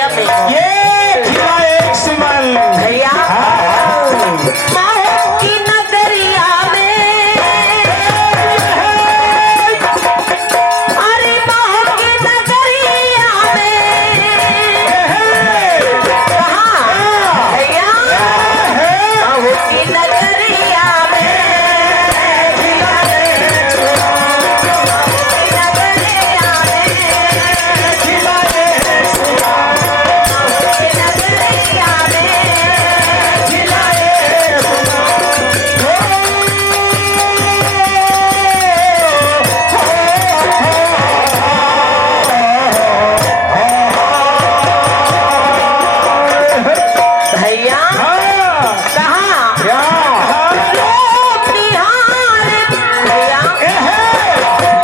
भैया पे ये खिला एक सुमन भैया माहो की नगरिया में, अरे माहो की नगरिया में कहाँ भैया माहो की नगरिया में, भैया कहाँ लोग निहार भैया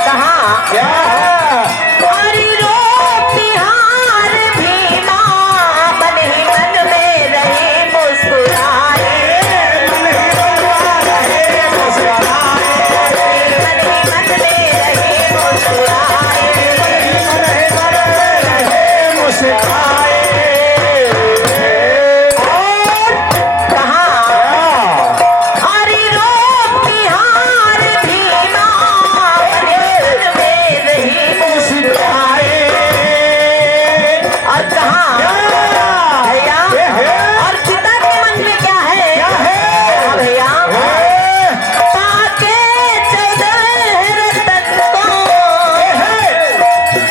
कहाँ अरे लोग निहार भीमा मन ही मन में रहे मुस्कुराए, मन ही मन में रहे मुस्कुराए।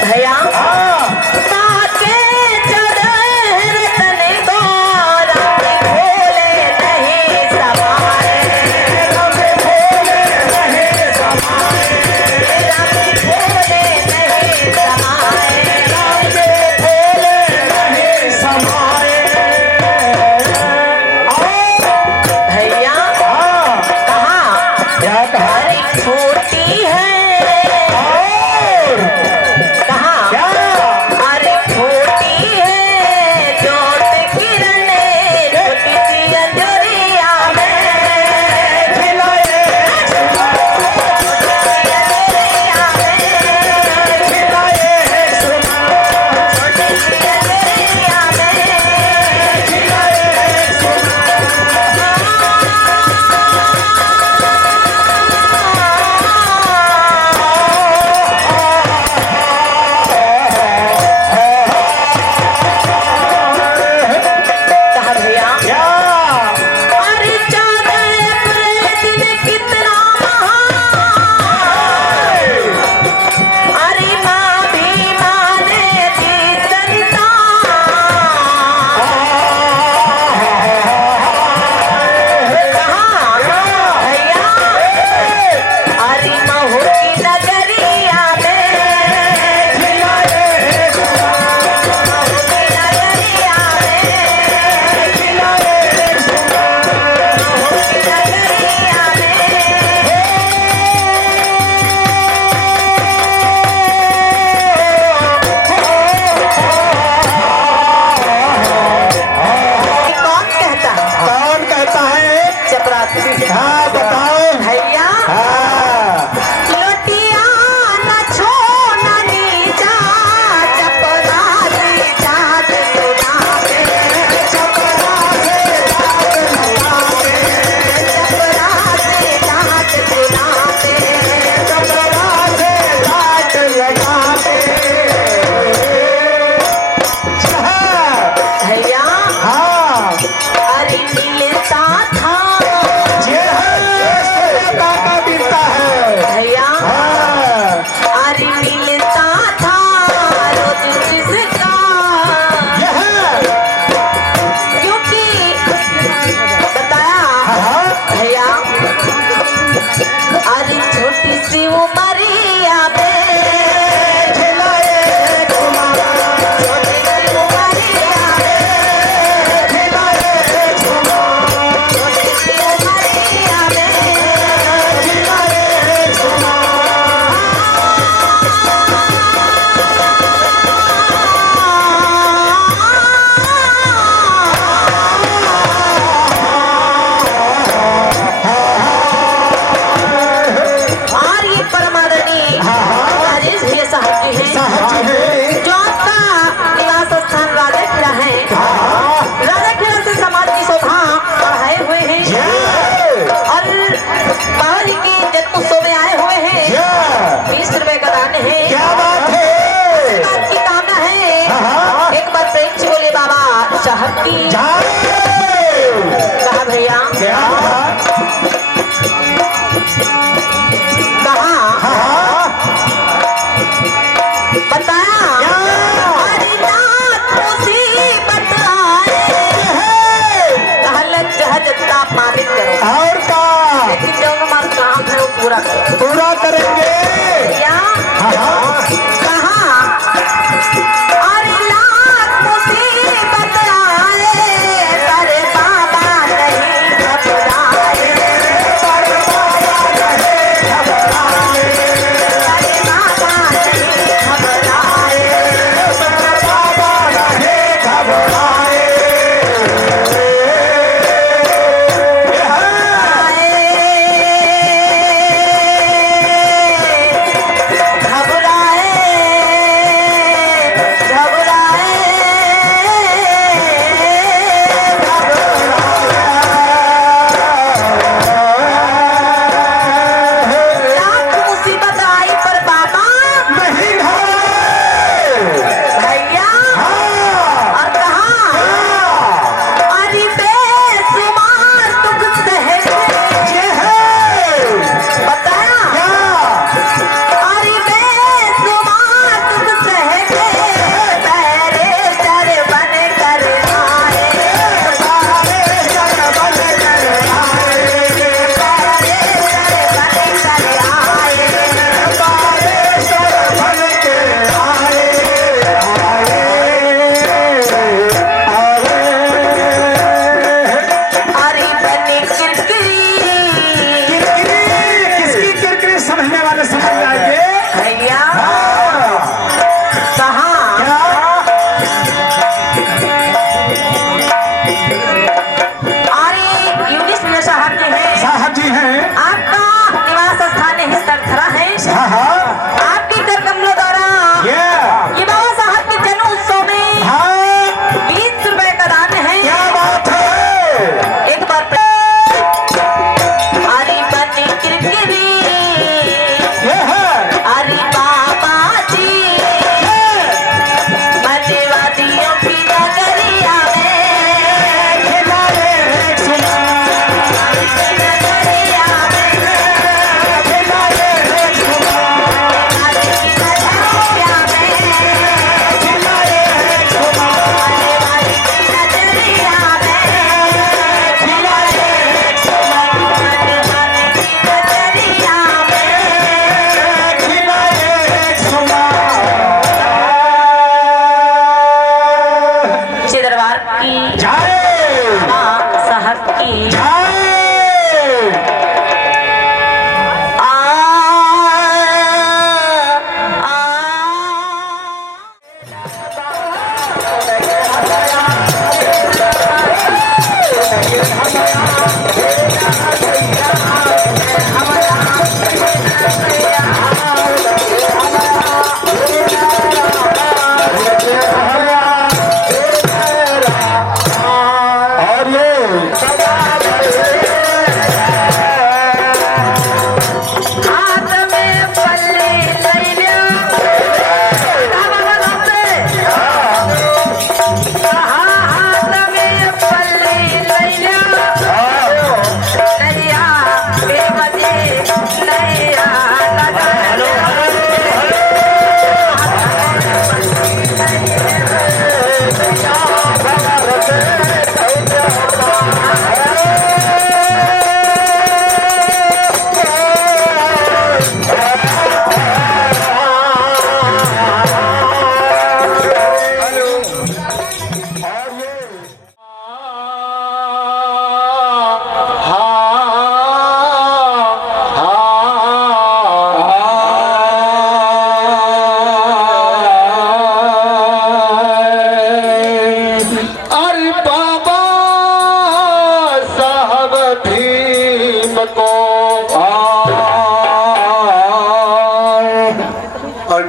भैया साहब की जय। कहा भैया क्या कहा हाँ बताया हरि नाथ मुसीबत आए कहलन जहजता पारित करो और का लेकिन जो हमारा काम है वो पूरा करो पूरा करेंगे। क्या हाँ कहा हरि नाथ मुसीबत आए पर बाबा नहीं घबराए पर बाबा नहीं घबराए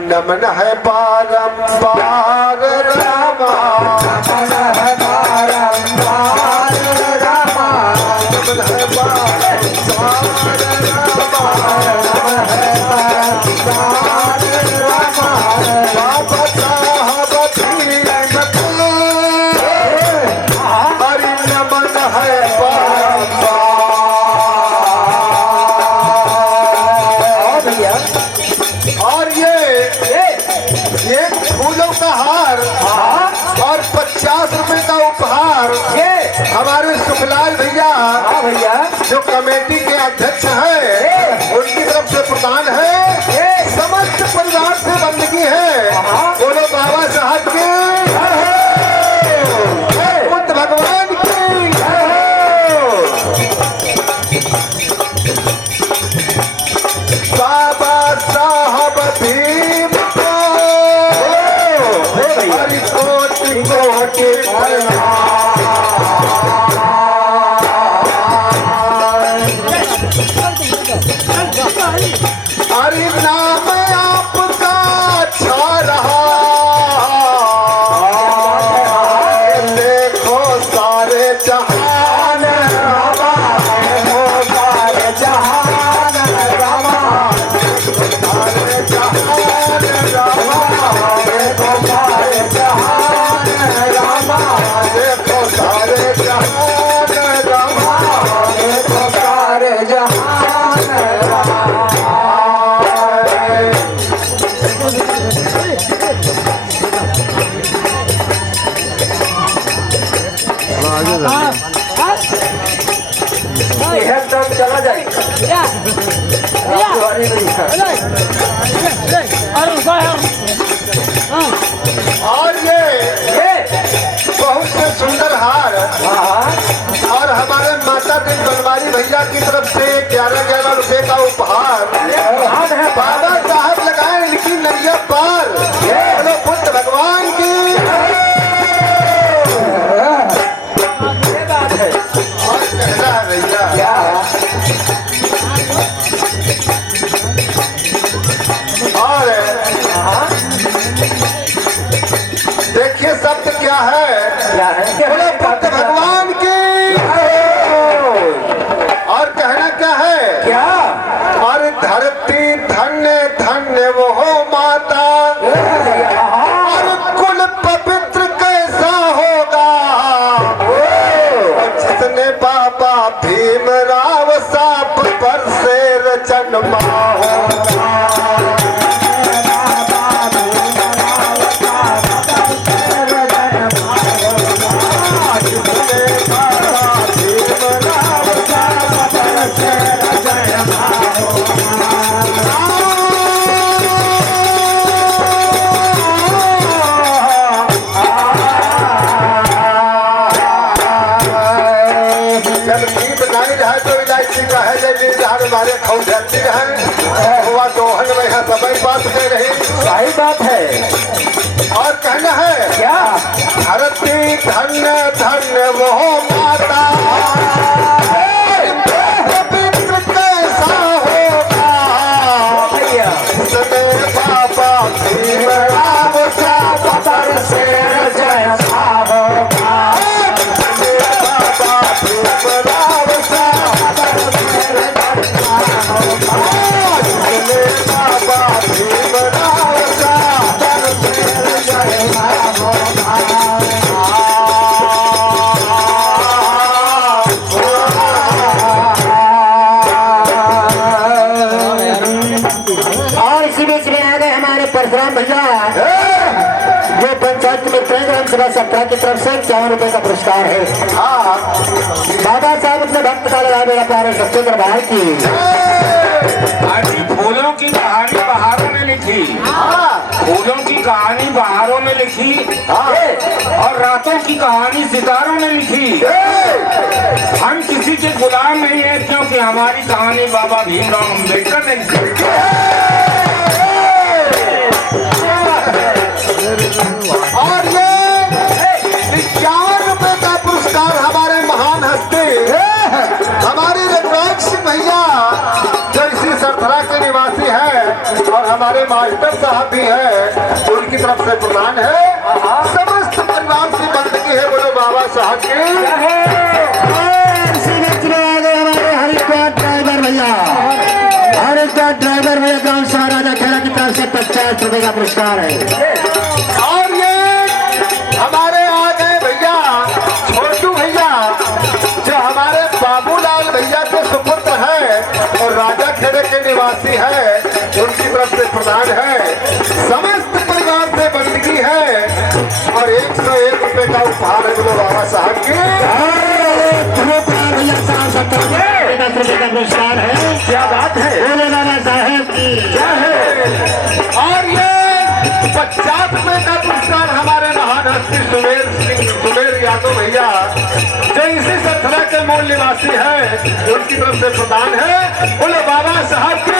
नमन है बारंबार रामा, नमन है बारंबार रामा, नमन है बारंबार रामा, नमन है बारंबार रामा। बाबा साहब भीम को सुखलाल भैया हाँ भैया जो कमेटी के अध्यक्ष हैं उनकी तरफ से प्रदान है। समस्त परिवार से बंदगी है। बोलो बाबा साहब के बुद्ध भगवान की। बाबा साहब भीम को हरि कोटि कोटि हरि नाम आपका अच्छा रहा। देखो सारे जहान रामा, सारे जहान रामा, सारे जहान रामा, देखो सारे जहान रामा, देखो सारे जहान रामा, देखो सारे जहान रामा। एकदम चला जाए और ये बहुत से सुंदर हार और हमारे माता दिन बनवारी भैया की तरफ से 11-11 रुपए का उपहार बाबा साहब लगाए इनकी नैया पार। बोलो बुद्ध भगवान की। और कहना है भैया और देखिए शब्द क्या है। बोलो बुद्ध भगवान की। और कहना क्या है क्या और धरती धन्य धन्य वो माता और कुल पवित्र कैसा होगा जिसने बाबा भीमराव साहब पर शेर जन्मा होगा। जब गीत गाई रहे तो इलायची का है जैसे जहाँ हमारे खौ धरती रहे हुआ दोहन में है सब बात कह रही। सही बात है। और कहना है क्या धरती धन्य धन्य वो माता पवित्र कैसा होगा भैया जिसने बाबा भीमराव साहब पर शेर जन्मा होगा। बाबा भीमराव साहब पर शेर जन्मा होगा। बाबा भीमराव साहब पर शेर जन्मा और इसी बीच में आ गए हमारे परशुराम भैया जो पंचायत मित्र ग्राम सभा सप्ताह की तरफ से 51 रुपए का पुरस्कार है। बाबा साहब अपने भक्त का लगा मेरा प्यारे सत्येंद्र भाई की। फूलों की कहानी बहारों ने लिखी। फूलों की कहानी बहारों ने लिखी और रातों की कहानी सितारों ने लिखी। हम किसी के गुलाम नहीं है क्योंकि हमारी कहानी बाबा भीमराव अम्बेडकर ने लिखी। और ये 51 रुपए का पुरस्कार हमारे महान हस्ती हमारे रघुराज सिंह भैया जो इसी सरथरा के निवासी है और हमारे मास्टर साहब भी है उनकी तरफ से प्रदान है। समस्त परिवार की बंदगी है। बोलो बाबा साहब की। इसी बीच में आ गए हमारे हरिद्वार ड्राइवर भैया। हरिद्वार ड्राइवर भैया गाँव सभा राजा खेड़ा की तरफ से 50 रुपए का पुरस्कार है। और ये हमारे आ गए भैया छोटू भैया जो हमारे बाबूलाल भैया के सुपुत्र है और राजा खेड़े के निवासी है उनकी तरफ से प्रदान है। समस्त परिवार से बंदगी है और 101 रुपए का उपहार है। बोलो बाबा साहब की। भैया साहब 70 रुपए का पुरस्कार है। क्या बात है। बोले बाबा साहेब की क्या है। और ये 50 रुपए का पुरस्कार हमारे महान हस्ती सुमेर यादव भैया जो इसी सथरा के मूल निवासी है उनकी तरफ से प्रदान है। बोले बाबा साहब के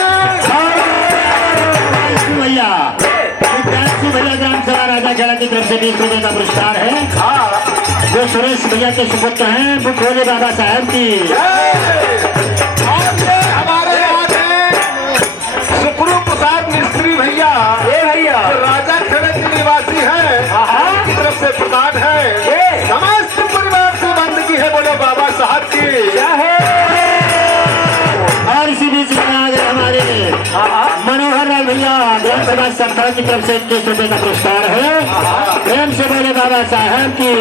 भैया भैया ग्राम सभा राजा खेड़ा की तरफ से 20 रुपए का पुरस्कार है। हाँ जो सुरेश भैया के सुपुत्र हैं वो भोले बाबा साहब की। और ये हमारे यहाँ है सुखरू प्रसाद मिस्त्री भैया ए भैया। जो राजा खेड़े के निवासी है उनकी तरफ से प्रदान है। समस्त परिवार से बंदगी है। बोलो बाबा साहब की क्या है। और इसी बीच में आ गए हमारे मनोहर लाल भैया ग्राम सभा संस्था की तरफ से 21 रुपए का पुरस्कार है। प्रेम से बोले बाबा साहब की।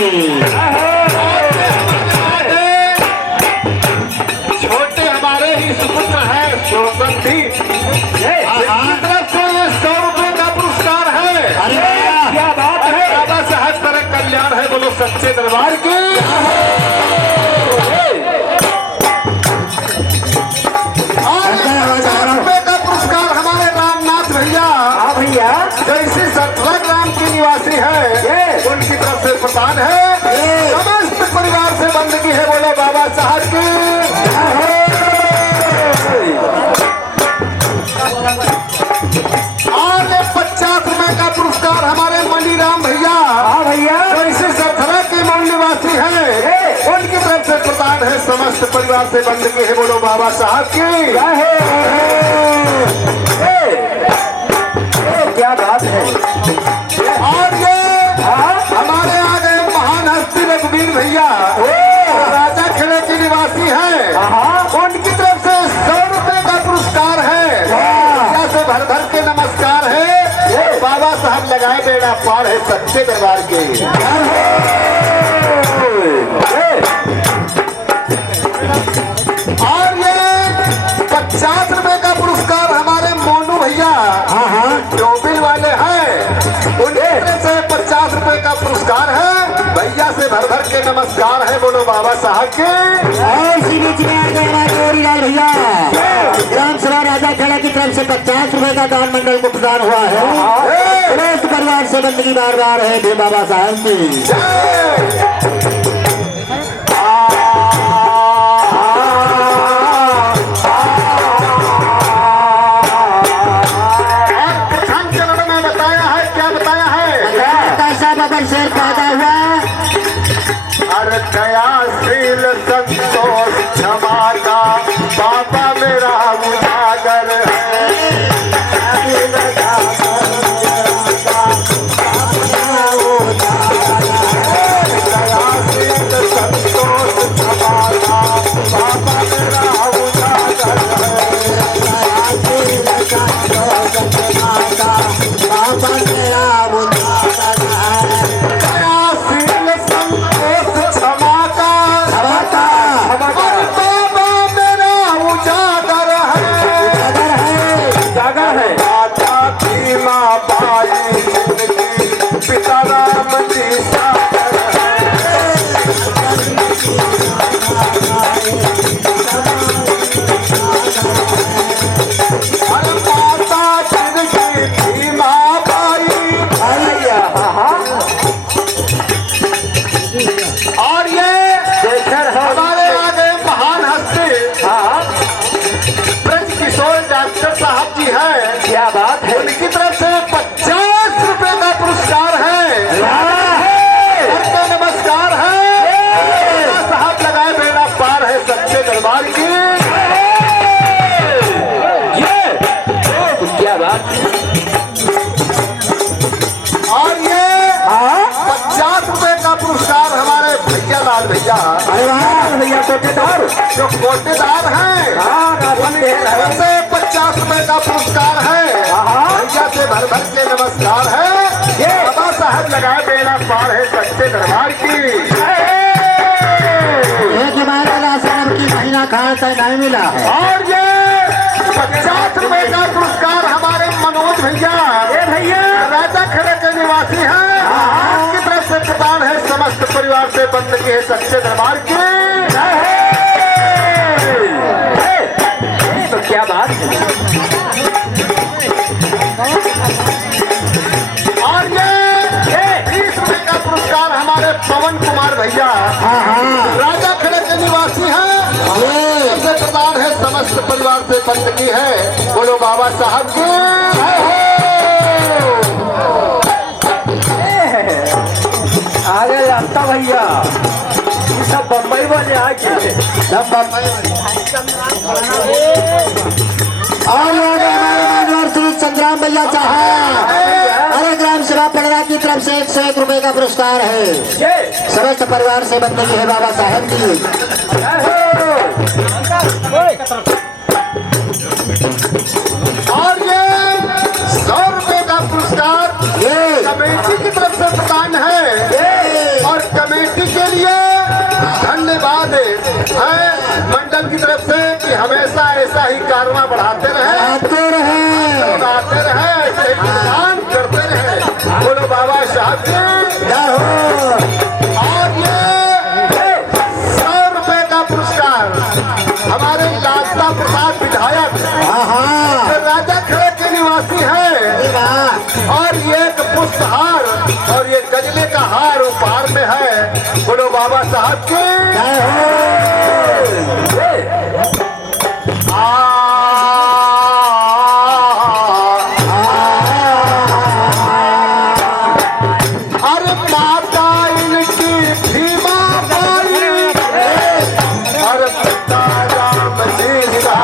छोटे हमारे ही सुपुत्र है शोभंती इनकी तरफ से 100 रुपए का पुरस्कार है। अरे वाह! क्या बात है। बाबा साहब का कल्याण है। बोलो सच्चे दरबार की। और 50 रुपए का पुरस्कार हमारे रामनाथ भैया हाँ भैया। जो इसी सतरा ग्राम के निवासी है उनकी तरफ से प्रदान है। समस्त परिवार से बंदगी है। बोलो बाबा साहब की। और 50 रुपए का पुरस्कार हमारे मणिराम भैया हाँ भैया। जो इसी सथरा के मूल निवासी है उनकी तरफ से प्रदान है। समस्त परिवार से बंदगी है। बोलो बाबा साहब की। क्या है। क्या बात है। और ये हमारे आ गए महान हस्ती रघुवीर भैया राजा खेड़े के निवासी है उनकी तरफ से 100 रुपए का पुरस्कार है। भैया से भर भर के नमस्कार है। बाबा साहब लगाए बेड़ा पार है सच्चे दरबार के। और ये 50 रुपए का पुरस्कार हमारे मोनू भैया डोबिल वाले हैं उनकी तरफ से 50 रुपए का पुरस्कार है। भैया से भर भर के नमस्कार है। बोलो बाबा साहब के। और इसी बीच में आ गए हमारे गौरीलाल भैया ग्राम सभा राजा खेड़ा की तरफ से 50 रुपए का दान मंडल को प्रदान हुआ है। श्रेष्ठ परिवार से बंदगी बार बार है दे बाबा साहब की। प्रथम चरण में बताया है। क्या बताया है। कैसा बबर शेर पैदा हुआ। अरे दयाशील संतोष क्षमा का बाबा मेरा उजागर है। दयाशील संतोष क्षमा का बाबा मेरा उजागर दयाशील संतोष क्षमा का बाबा मेरा उजागर है। जागर है। माता भीमा बाई जिंदगी पिता राम जी सागर अरे माता जिंदगी भीमा बाई। और ये शेखर है। हमारे आगे महान हस्ती ब्रज किशोर डॉक्टर साहब जी हैं। क्या बात है। उनकी तरफ से 50 रुपए का पुरस्कार है। सबका नमस्कार है। साहब लगाए बेड़ा पार है सच्चे दरबार की। क्या बात। और ये 50 रुपए का पुरस्कार हमारे भैया लाल भैया भैया कोटेदार जो कोटेदार हैं उनकी तरफ से 50 रुपए का पुरस्कार है। भैया से भर भर के नमस्कार है। बाबा साहब लगाए बेड़ा पार है सच्चे दरबार की। एक हमारे राशन की महीना खाने तक नहीं मिला है। और ये 50 रुपए का पुरस्कार हमारे मनोज भैया राजा खेड़े के निवासी हैं। उनकी तरफ से प्रदान है। समस्त परिवार से बंदगी है सच्चे दरबार की। हमारे पवन कुमार भैया हाँ हाँ राजा खड़े के निवासी हैं। ये सबसे प्रधान है, समस्त परिवार से बंदगी है। बोलो बाबा साहब की जय हो। आगे लगता भैया ये सब बम्बई वाले आके सब और लोग हमारे मानवर श्री संग्राम भैया चाहे हरे ग्राम सेवा पड़वा की तरफ से 101 रुपए का पुरस्कार है। समस्त परिवार से बंदगी है बाबा साहब की। और ये 100 रुपए का पुरस्कार ये कमेटी की तरफ से प्रदान है। और कमेटी के लिए धन्यवाद है मंडल की तरफ से कि हमेशा ऐसा ही कारवा बढ़ाते रहे, आते रहे बढ़ाते रहे, ऐसे ही दान करते रहे। बोलो बाबा साहब की जय हो। और ये 100 रुपए का पुरस्कार हमारे लालता प्रसाद विधायक हाँ हाँ जो राजा खड़े के निवासी है। ये बात और ये एक पुष्पहार और ये गजले का हार उपहार में है। बोलो बाबा साहब की जय हो। अरे माता इनकी भीमा बाई, अरे पिता राम जी का।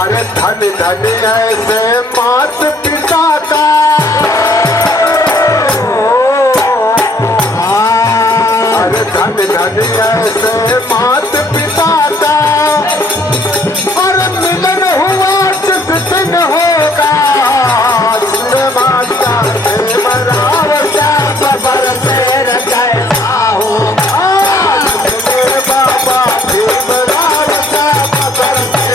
अरे धन धन ऐसे मात पिता का। अरे धन धन ऐसे मात पिता का। और मिलन हुआ जिस दिन होगा, माता मराव सबर से कैसा होगा। बाबा भीमराव सबर से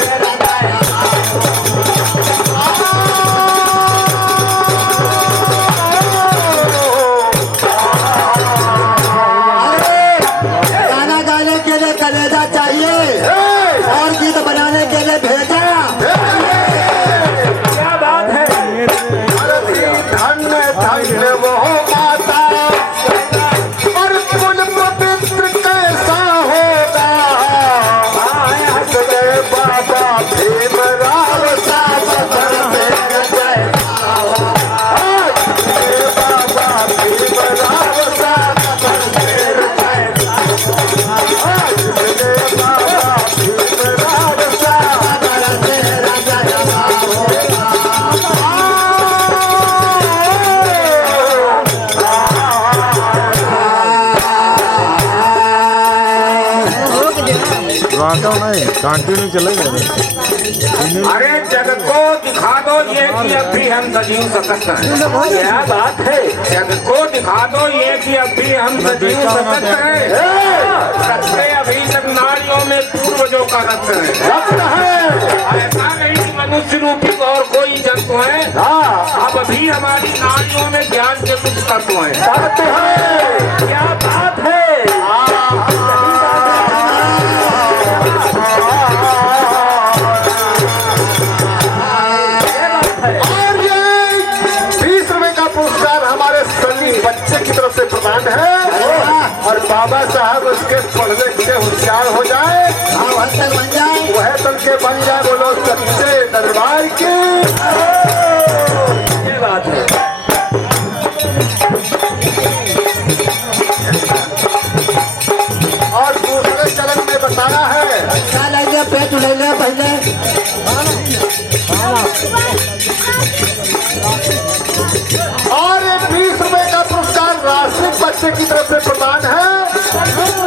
गाना गाने के लिए कलेजा चाहिए और गीत बनाने के लिए भेजा। क्या बात है। धन्य धन्य वो माता, और कुल पवित्र कैसा होगा। हंसले बाबा भीमराव सबर से कैसा होगा। बाबा भीमराव सबर से कैसा होगा। बाबा भीमराव सबर से कंटिन्यू चलेगा। अरे जग को दिखा दो ये कि अब भी हम सजीव सतत हैं। क्या बात है। जग को दिखा दो ये कि अब भी हम सजीव सतत हैं। रखते अभी तक नारियों में पूर्वजों का रक्त है। ऐसा नहीं कि मनुष्य रूपी और कोई जंतु है। अब भी हमारी नारियों में ज्ञान के कुछ तत्व हैं। क्या बात है। और ये 20 रुपए का पुरस्कार हमारे सभी बच्चे की तरफ से प्रदान है। और बाबा साहब उसके पढ़ने से होशियार हो जाए, हाँ वह तक बन जाए। वह तल के बन जाए। बोलो सच्चे दरबार की क्या बात है। और दूसरे चरण में बताना है। क्या लेंगे पेट ले ले पहले। और 20 रुपए का पुरस्कार राष्ट्रीय बच्चे की तरफ से प्रदान है।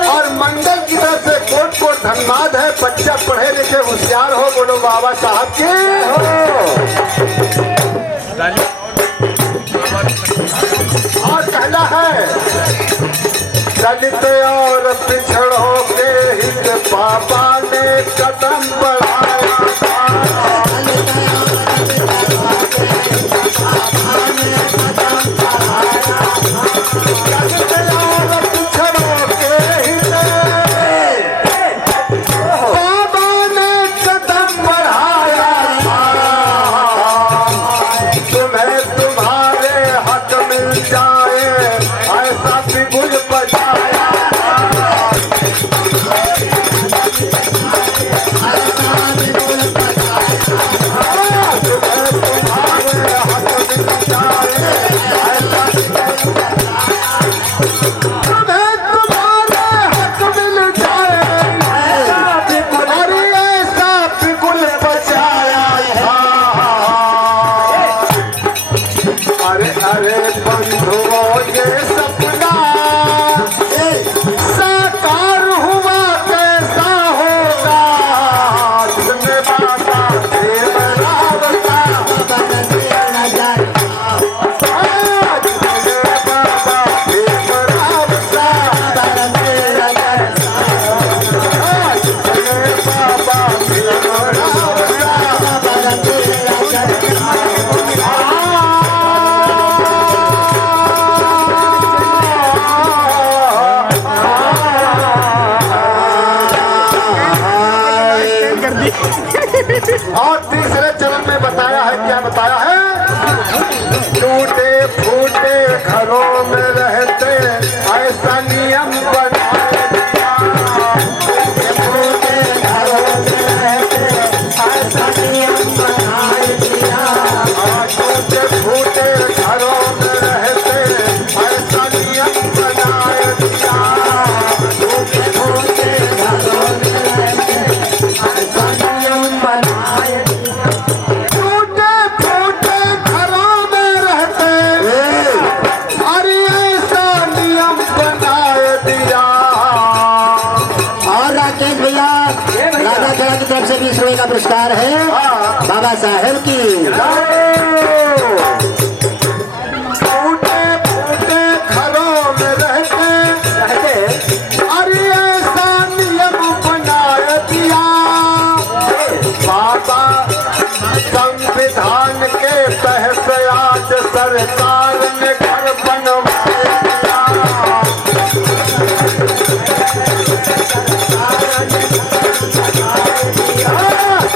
और मंडल की तरफ से कोट कोट धन्यवाद है। बच्चा पढ़े लिखे होशियार हो। बोलो बाबा साहब की और कहना है दलित और पिछड़ों के हित बाबा ने कदम बढ़ाया। बताया है, टूटे फूटे घरों में रहते ऐसा नियम बनाए दिया। टूटे घरों में रहते ऐसा नियम बनाए दिया। टूटे फूटे घरों में रहते ऐसा नियम बनाए दिया। टूटे फूटे घरों में रहते ऐसा नियम बनाए दिया। टूटे फूटे घरों में रहते अरे ऐसा नियम बनाए दिया। और राकेश भैया राजा खेड़ा की तरफ से 20 रुपए का पुरस्कार है बाबा साहेब की। टूटे फूटे घरों में रहते अरे ऐसा नियम बनाए दिया। बाबा संविधान के तहत आज सरकार ने घर बनवाए दिया।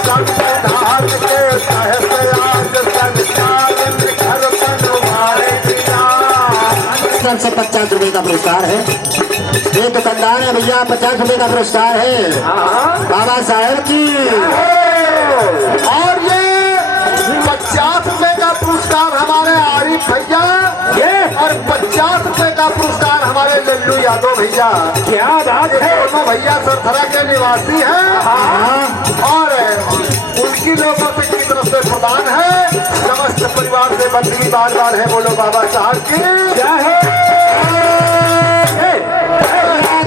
संविधान के तहत आज सरकार ने घर बनवाए दिया। तरफ से 50 रुपए का पुरस्कार है। ये दुकानदार है भैया, 50 रुपए का पुरस्कार है बाबा साहेब की। और ये 50 रुपए का पुरस्कार हमारे आरिफ भैया और 50 रुपए का पुरस्कार हमारे लल्लू यादव भैया। क्या बात है। दोनों भैया सरथरा के निवासी हैं और उनकी लोगों की तरफ से प्रदान है। समस्त परिवार से बंदगी बार बार है, बोलो बाबा साहब की क्या है।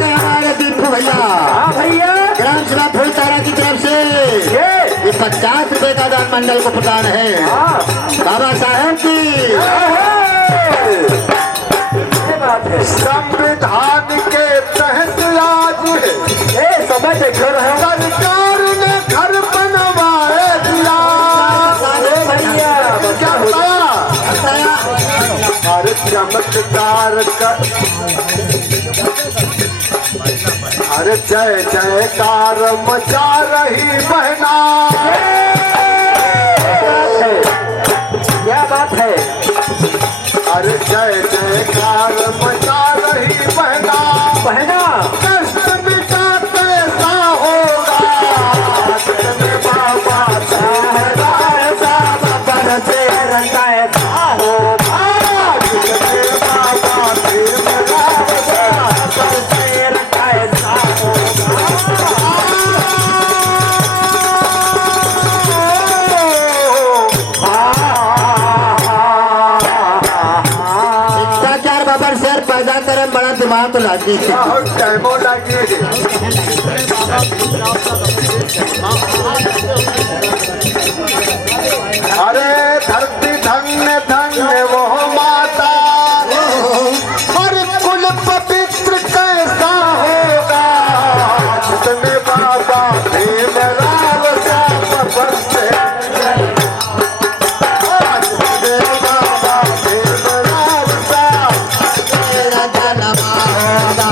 हमारे दीपू भैया हाँ भैया ग्राम सभा फूलतारा की तरफ से ये 50 रुपए का दान मंडल को प्रदान है बाबा साहेब की। बात है। संविधान के तहत आज समय देखो रहे हो सरकार ने घर बनवाए दिया। भैया क्या बताया हर चमत्कार का अरे जय जयकार मचा रही बहना। क्या बात है। अरे जय जयकार मचा रही बहना। बहना कष्ट मिटा कैसा होगा जिसने बाबा साहब से रंगा है होगा। जिसने बाबा फिर मेरा से रंगा है भ्रष्टाचार बाबर शहर पैदा करे बड़ा दिमाग तो लागी है। टाइमो लगी। अरे धरती धन्य धन्य वो माता और कुल पवित्र कैसा होगा जितने बाबा प्रेम राव श्याम बरसे। जितने बाबा प्रेम राव श्याम तेरा जन्म होगा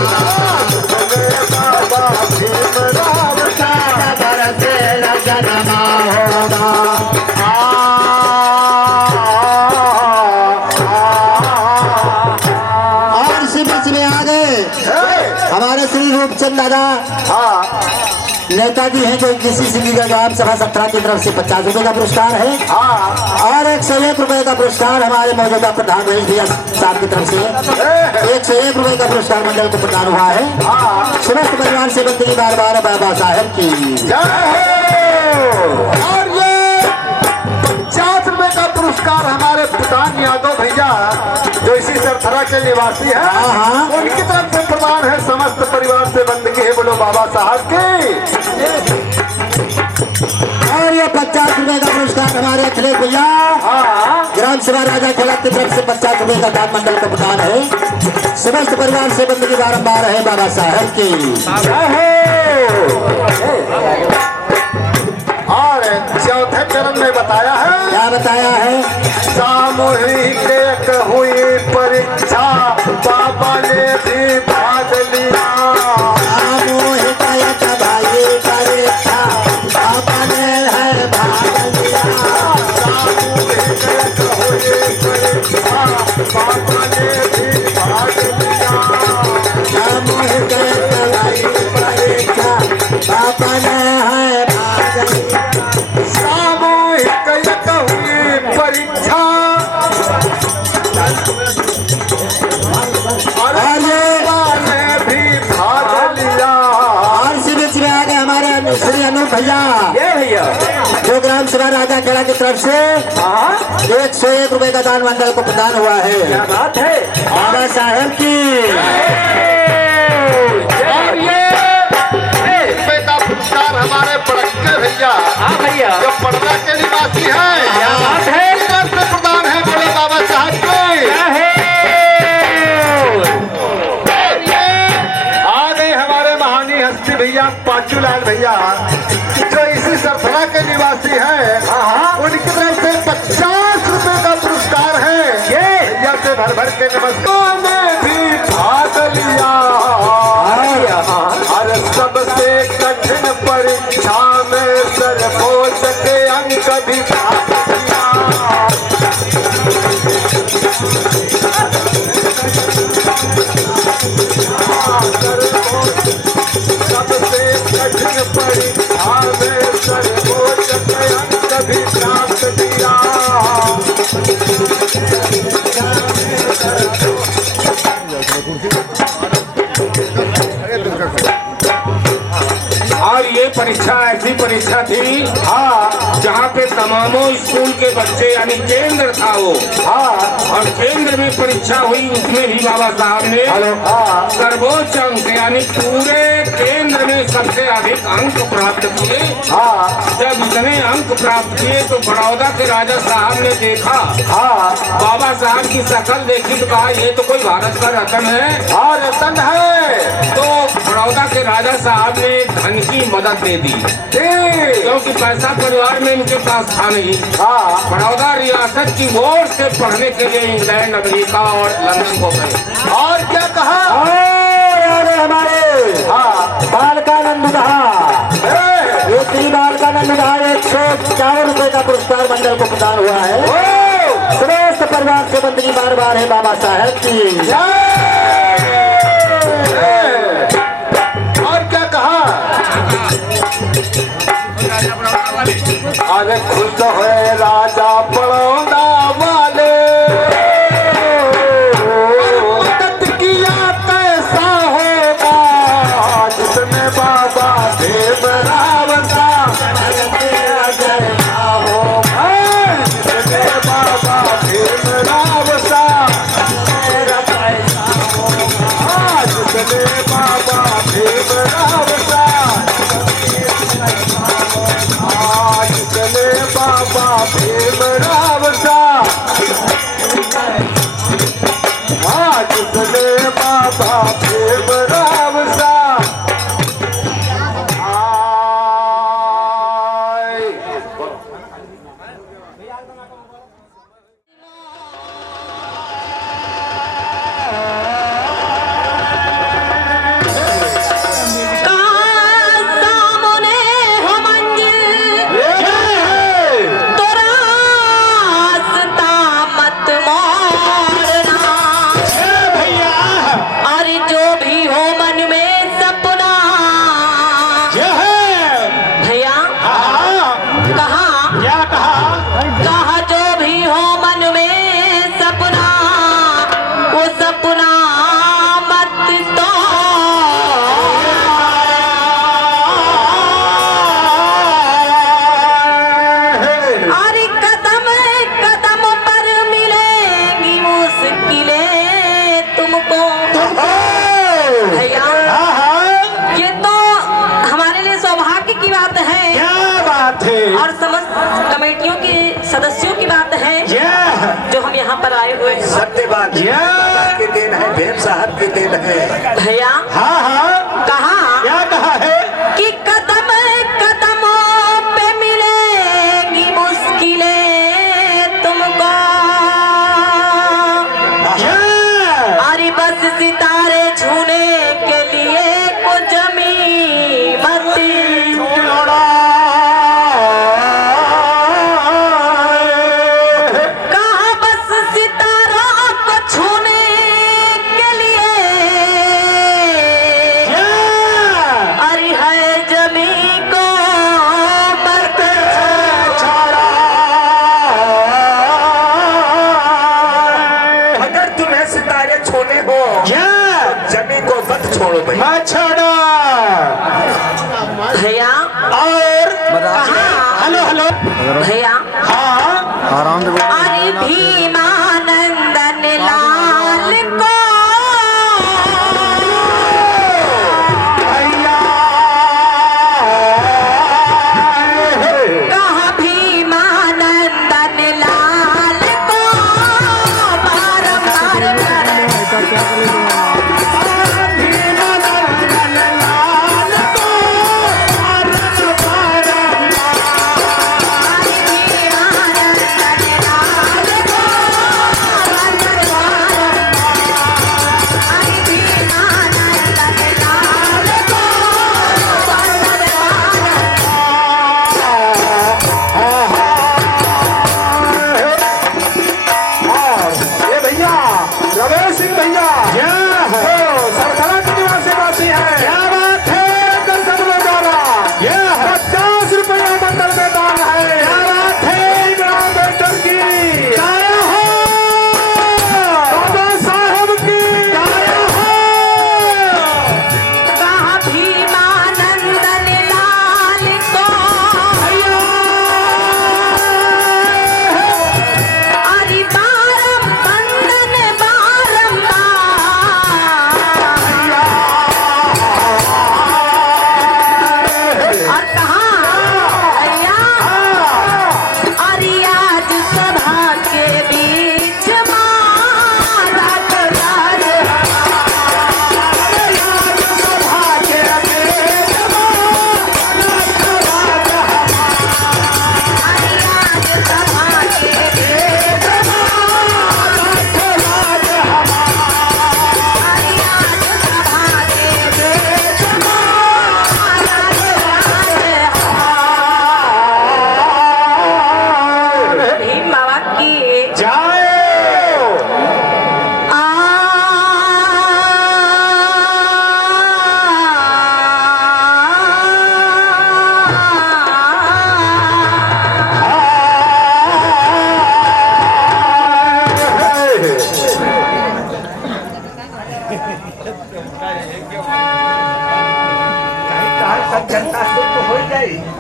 जितने बाबा प्रेम राव श्याम बाबर तेरा जन्म होगा। और इसी बीच में आ गए हमारे श्री रूपचंद दादा नेताजी हैं जो किसी सिंह का ग्राम सभा सत्रह की तरफ से 50 रुपए का पुरस्कार है और 101 रुपए का पुरस्कार हमारे मौजूदा प्रधान महेश भैया साहब की तरफ से 101 रुपए का पुरस्कार मंडल को प्रदान हुआ है। समस्त परिवार से बंदगी बार बार बाबा साहेब की। और ये 50 रुपए का पुरस्कार हमारे प्रधान यादव भैया जो इसी सरथरा के निवासी है उनकी तरफ से प्रदान है। समस्त परिवार से बंदगी है, बोलो बाबा साहब की। और ये 50 रुपए का पुरस्कार हमारे अखिलेश भैया ग्राम सभा राजा खेड़ा की तरफ से 50 रुपए का दान मंडल का प्रदान है। समस्त परिवार से बंदगी बारंबार है बाबा साहब की। और चौथे चरण में बताया है क्या बताया है। सामूहिक एक हुई परीक्षा बाबा ने भी भाग लिया। सामूहिक एक भाई परीक्षा बाबा ने है भाग लिया। सामूहिक तरफ से 101 रुपए का दान मंडल को प्रदान हुआ है। क्या बात है। बाबा साहेब की और ये रुपए का पुरस्कार हमारे बड़के भैया, हाँ भैया, जो पटना के निवासी हैं, क्या बात है। तरफ से प्रदान है बोले बाबा साहब के। क्या है। और ये आ गए हमारे महानी हस्ती भैया पाचूलाल भैया, जो इसी सरथरा के निवासी हैं। उनकी तरफ से 50 रुपए का पुरस्कार है। ये भैया से भर भर के नमस्कार में भी भाग लिया। हर सबसे कठिन परीक्षा में सर्वोच्च के अंक भी प्राप्त किया। सबसे कठिन परीक्षा में सर्वोच्च के अंक भी प्राप्त किया। और ये परीक्षा ऐसी परीक्षा थी जहाँ पे तमामों स्कूल के बच्चे यानी केंद्र था वो, और केंद्र में परीक्षा हुई, उसमें भी बाबा साहब ने सर्वोच्च अंक यानी पूरे केंद्र में सबसे अधिक अंक प्राप्त किए। जब इतने अंक प्राप्त किए तो बड़ौदा के राजा साहब ने देखा, बाबा साहब की शक्ल देखी तो कहा ये तो कोई भारत का रतन है। रतन है। तो बड़ौदा के राजा साहब ने धन की मदद दे दी, क्योंकि पैसा परिवार में इनके पास था नहीं। बड़ौदा रियासत की ओर से पढ़ने के लिए इंग्लैंड, अमेरिका और लंदन को गए। और क्या कहा। और हमारे बालकानंद ये श्री बालकानंद 151 रुपए का पुरस्कार मंडल को प्रदान हुआ है। श्रेष्ठ परिवार से बंदगी बार बार है बाबा साहेब की। और क्या कहा। अरे खुश है राजा बड़ौदा वाले, मदद किया कैसा होगा जिसने बाबा भीमराव सा, जिसने बाबा भीमराव सा, जिसने बाबा भीमराव सा, जिसने बाबा भीमराव सा, जिसने बाबा भीमराव सा। और समस्त कमेटियों के सदस्यों की बात है जो हम यहाँ पर आए हुए हैं। सत्य बात की देन है, भेम साहब की देन है भैया। कहा क्या कहा है कि कदम कदमों पे मिलेगी मुश्किलें तुमको, अरे बस सितारे छूने के लिए कुछ जमी मती, कहा बस सितारों को छूने के लिए, अरे है जमी को मत छोड़ा। अगर तुम्हें सितारे छोड़ने हो जमी को मत छोड़ो भाई, मत छोड़ो। भैया और कहा हेलो हेलो भैया हाँ अरे भीमानंदन लाल को कहा भीमानंदन लाल को बारंबार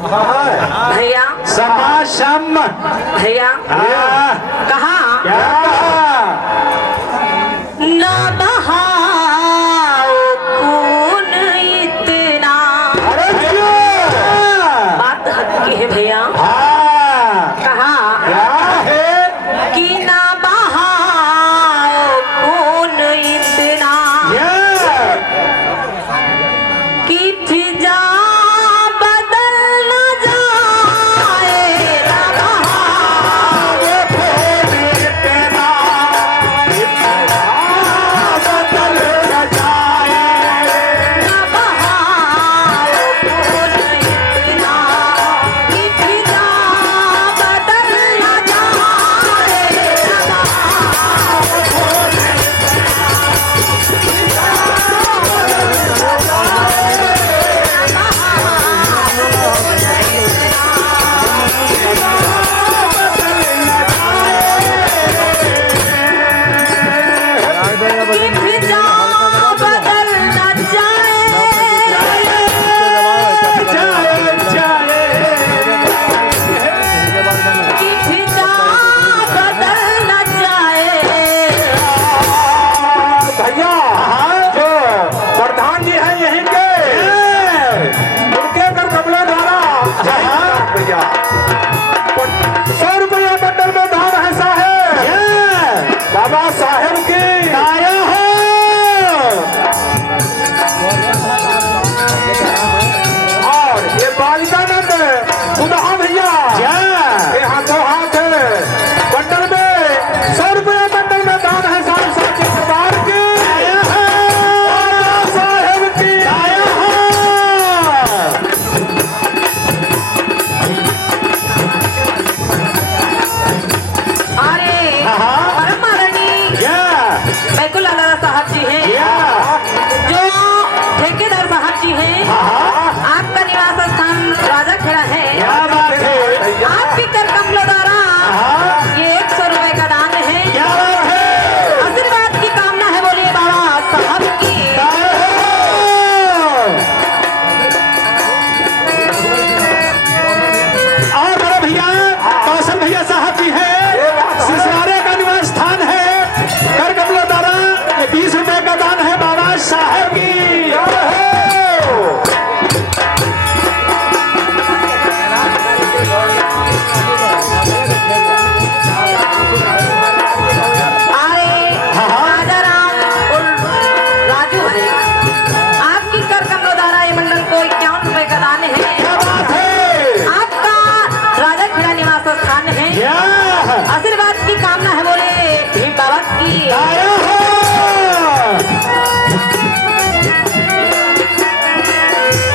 भैया समाशम भैया कहा न बहाओ खून इतना बात हक की है भैया कहा कि न बहाओ खून इतना कि फिजा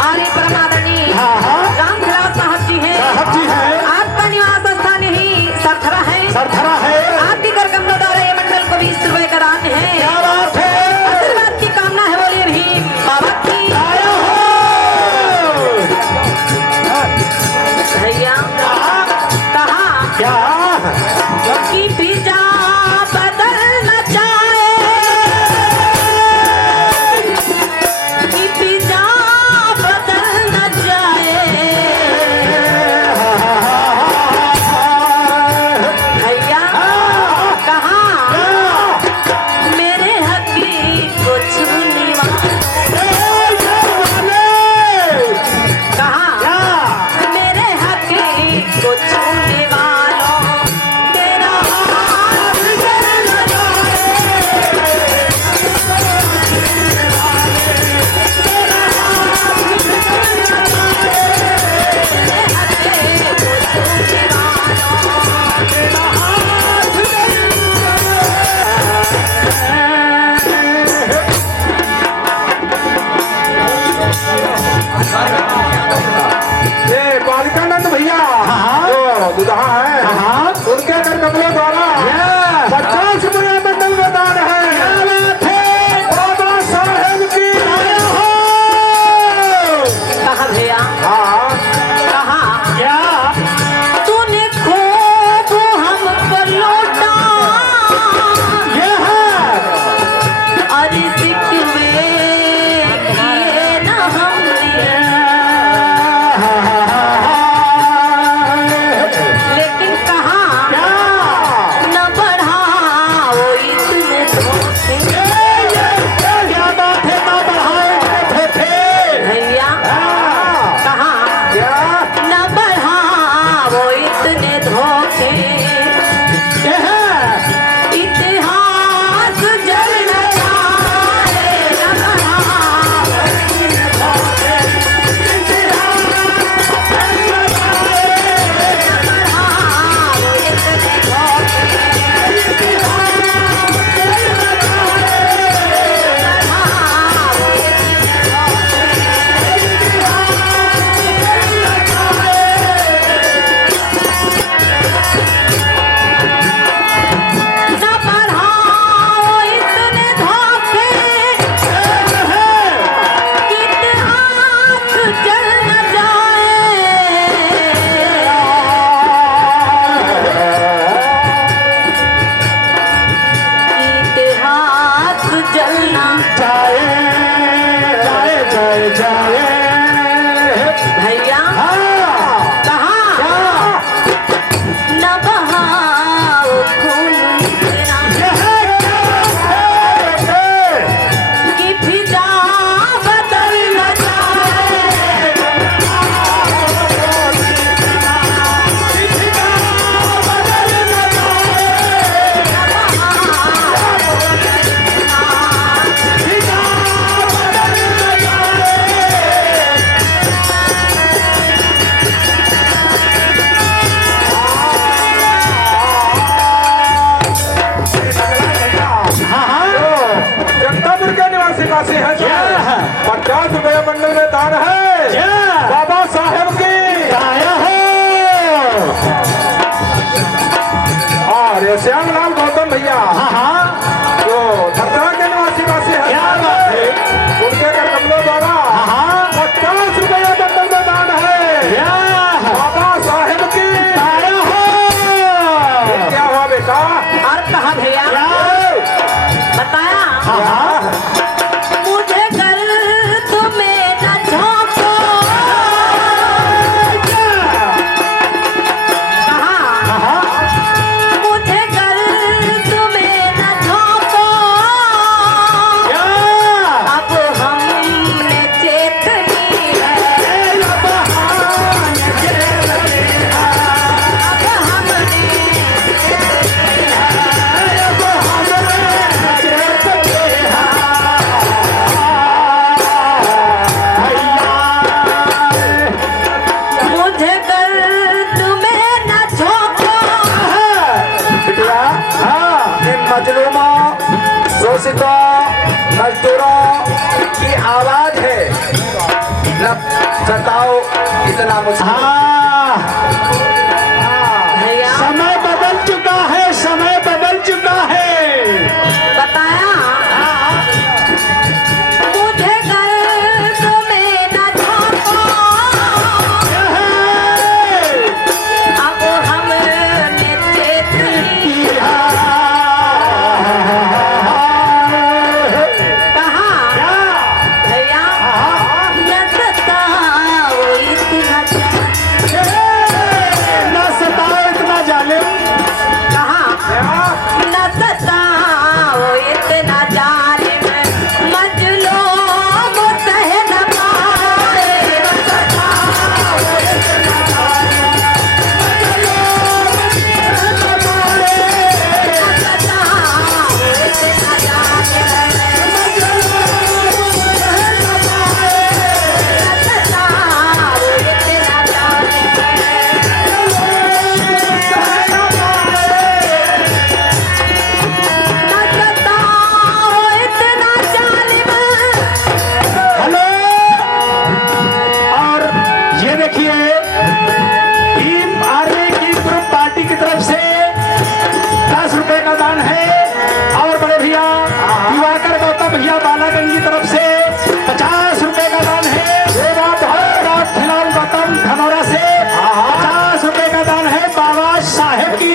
आर्य परमादरणीय रामखिलास साहब जी हैं। आपका निवास स्थान यही सरथरा है। आपकी कर कमलों द्वारा ये मंडल को 20 रुपए का दान है। आशीर्वाद की कामना है, बोलिए भीम बाबा की। भैया कहा कि पिज्जा बदलना चाहे, कि पिज्जा बदलना चाहे। भैया कहा मेरे हकी को छूने कहा मेरे हकी को छूने वालों तेरा हाथ जलना ये बालिकानंद भैया जो दुल्हा है उनके घर कमलों द्वारा 50 रुपया मंडल में दान है। बाबा साहेब की कहा भैया हाँ कहा तूने खूब हमको लौटा और सिकवे किए न हमने, लेकिन कहा न बढ़ाओ इतने धोखे। भैया कहा न बढ़ाओ इतने धोखे। इतिहास जलना चाहे, न बढ़ाओ इतने धोखे। इतिहास जलना चाहे, न बढ़ाओ इतने धोखे। इतिहास जलना चाहे, न बढ़ाओ इतने न बढ़ाओ इतने धोखे। इतिहास जल न जाए, इतिहास जलना भैया कहा न बहाओ खून तेरा, कि फिजा बदलना चाहे। जगतापुर के निवासी काशी है 50 रुपया मंडल में दान है। बाबा साहेब की और ये श्यामलाल गौतम भैया जो धरता के निवासी काशी है उनके घर कमलों द्वारा 50 रुपया मंडल में दान है। बाबा साहेब की क्या हुआ बेटा? और कहा भैया बताया मुझे घर तुम्हें न झोंको। कहा मुझे घर तुम्हें न झोंको। अब हमने चेतनी है, अब हमने इन मजलूमों, शोषितों, मजदूरों की आवाज है। न सताओ इतना मुझे। भैया समय बदल चुका है, समय बदल चुका है। बताया मुझे गर्द में न झांको, अब हमने चेत लिया। कहा भैया न सताओ इतना न सताओ इतना जालिम। कहा न सताओ इतना जालिम, मजलूम सह न पाए। हेलो, और ये देखिए टीम आर्मी की ग्रुप पार्टी की तरफ से 10 रुपए का दान है। और बड़े भैया दिवाकर गौतम भैया बालागंज की तरफ से 50 रुपए का दान है। ये बात है फिलहाल गौतम धनौरा से 50 रुपए का दान है बाबा साहेब की।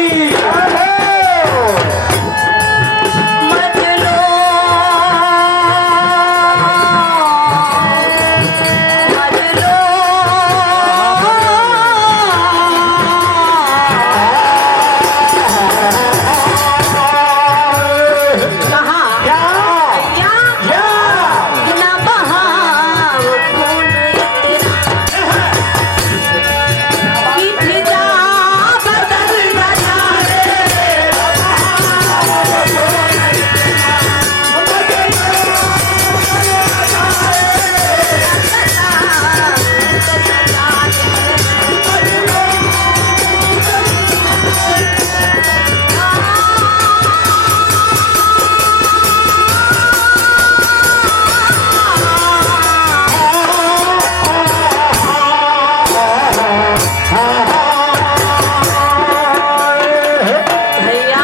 भैया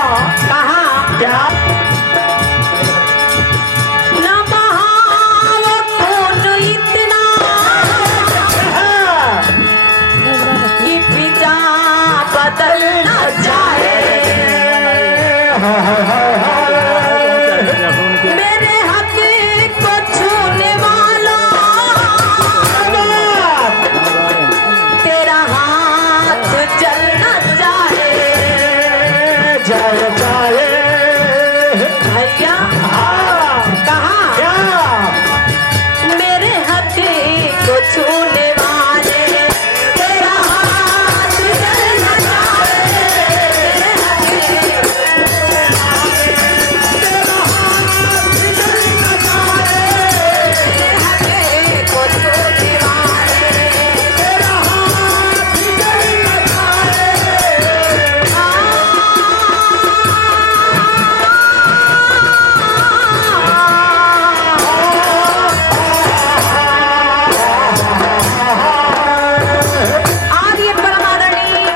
कहा न बहाओ खून इतना कि फिजा बदल न जाए। मेरे हक को छूने वाला तेरा हाथ जल न जाए। जय जय भैया कहा मेरे हक को छूने वाले तेरा हाथ जल न जाए। मेरे हक को छूने वाले तेरा हाथ जल न आज ये परमादरणीय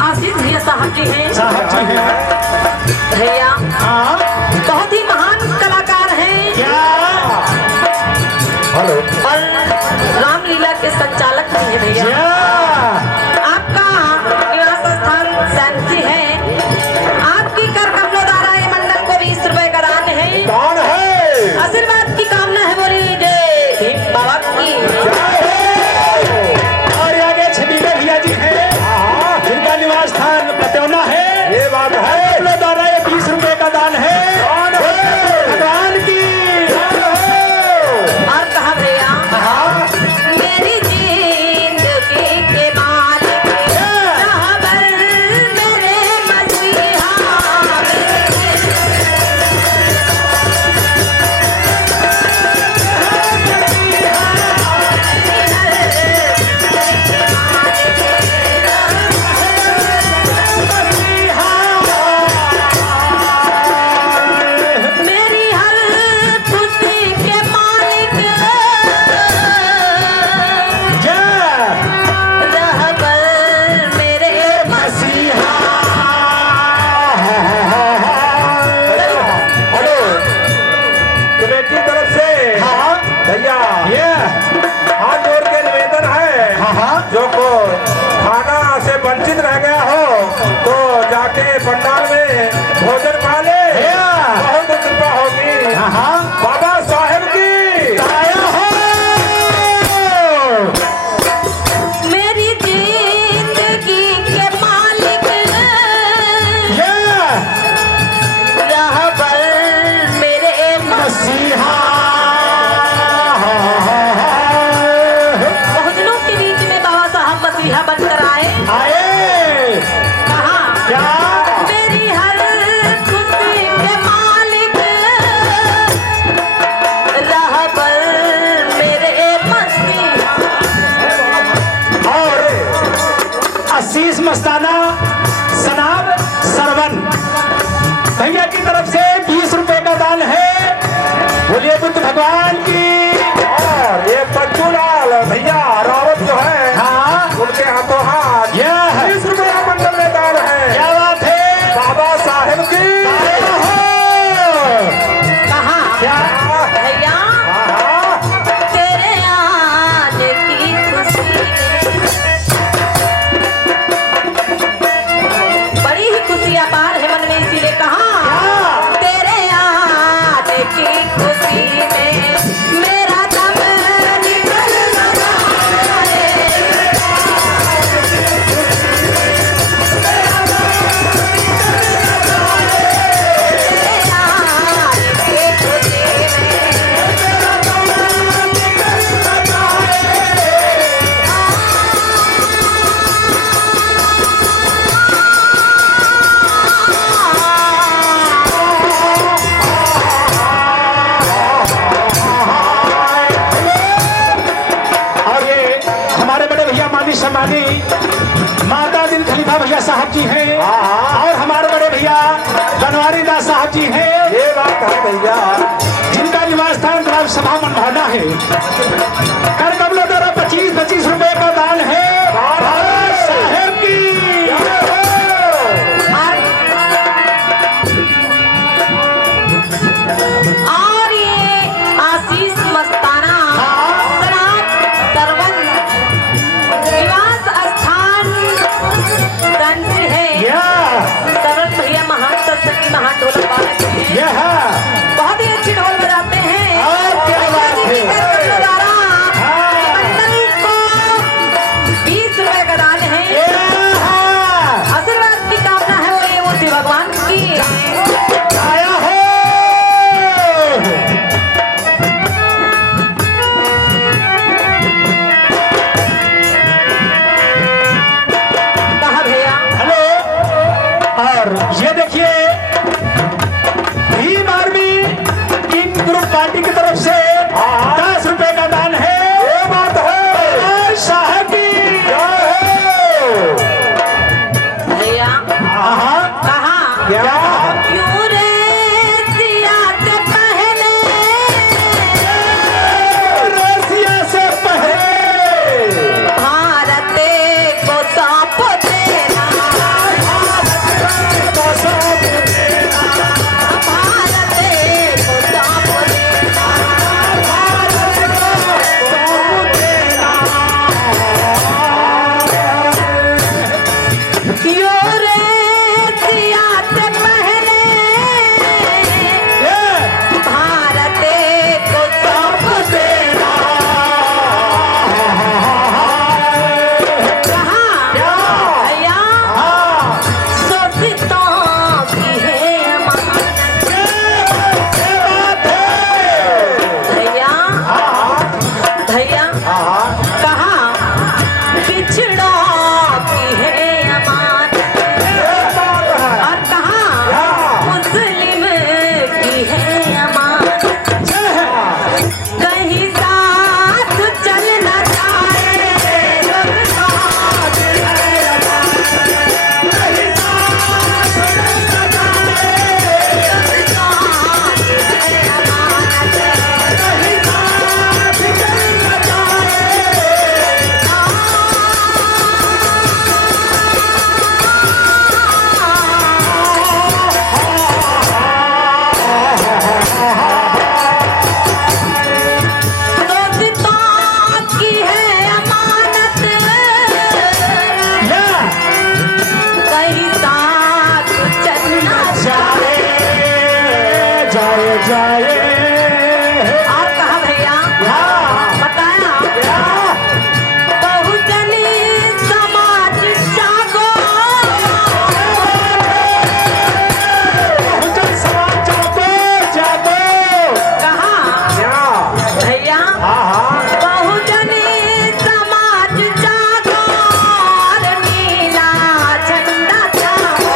आशीष भैया साहब जी हैं। साहब जी हैं। भैया बहुत ही महान कलाकार हैं क्या हेलो और रामलीला के संचालक भी हैं। भैया क्या आपका निवास स्थान सैंती है। आपकी कर कमलों द्वारा ये मंडल को 20 रुपए का दान है। कौन है? आशीर्वाद की कामना है, बोली जय भीम बाबा की। और आगे छबीले भैया जी हैं जिनका निवास स्थान पटौना है। ये बात है। द्वारा ये 20 रुपए मुन्ना भैया साहब जी हैं और हमारे बड़े भैया बनवारी दास साहब जी हैं। ये बात है भैया, जिनका निवास स्थान ग्राम सभा मनभाना है। कर कमलों द्वारा 25-25 रुपए का दान है बाबा साहेब की। और ये आशीष मस्ताना सरवन निवास स्थान गंज है। सरवन भैया महान सरस्वती महान ढोलक वादक हैं। बहुत ही अच्छी ढोल बजाते हैं। और क्या बात है। मंडल को 20 रुपए का दान है। आशीर्वाद की कामना है वो ये मूर्ति भगवान की। आया हो कहा भैया हेलो। और ये देखिए Bhim army team group party की तरफ से 10 रुपए का दान है। ये बात है साहब की। भैया हाँ कहा क्या क्यों रे सिया से पहले रसिया से पहले भारत को सौंप देना। भारत को सौंप देना। क्यों रे सिया से पहले भारत को सौंप देना। कहा भैया शोषितों की है अमानत। भैया भैया कहा पिछड़ों की है अमानत। और कहा मुस्लिम की है अमानत। कहीं साथ चलना चाहे लोग साथ है अमानत। कहीं साथ चलना चाहे लोग साथ है अमानत। कहीं साथ चलना चाहे दोस्तों की है अमानत। कहीं साथ चलना चाहे। जाए जाए और कहा भैया बताया बहुजनी समाज जागो। बहुजन समाज जागो जागो। कहा भैया बहुजनी समाज जागो और नीला झंडा छाओ।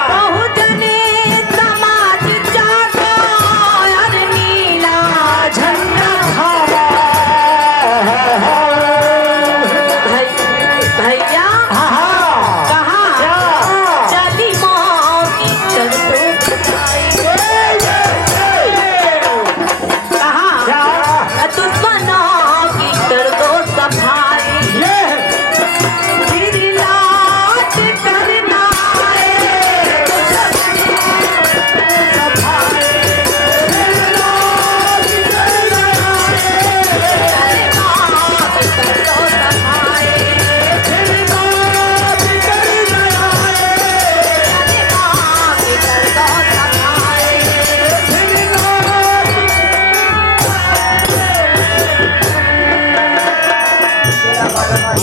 बहुजनी समाज जागो और नीला झंडा भैया कहा चली मोगी चलतो कहा दुश्मनों की कर दो सफाई। फिर लाट करना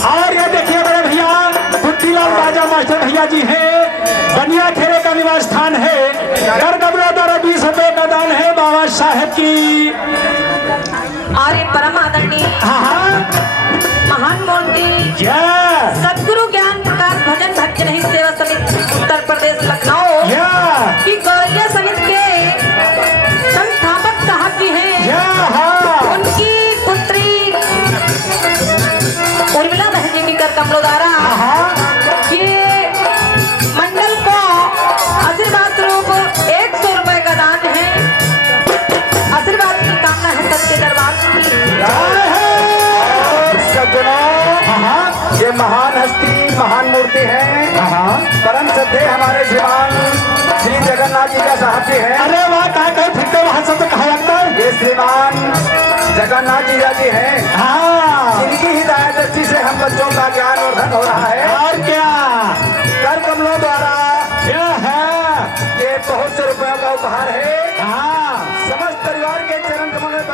और ये देखिए बड़े भैया बुद्धिलाल बाजा मास्टर भैया जी हैं। बनिया खेड़े का निवास स्थान है। कर कमलों द्वारा 20 रुपए का दान है बाबा साहेब की। और ये परम आदरणीय महान मूर्ति सदगुरु ज्ञान प्रकाश भजन भक्ति नहीं सेवा समिति उत्तर प्रदेश लखनऊ की गौरिया समिति के की महान मूर्ति है। परम श्रद्धेय हमारे श्रीमान श्री जगन्नाथ जी का साहब जी है। अरे वाह, क्या कहे फिरते वहां से तो कहा जाता है। ये श्रीमान जगन्नाथ जी हैं, हाँ, जिनकी हिदायत दृष्टि से हम बच्चों का ज्ञान वर्धन हो रहा है। और क्या कर कमलों द्वारा क्या है, ये बहुत से रुपयों का उपहार है। हाँ, समस्त परिवार के चरण कमल में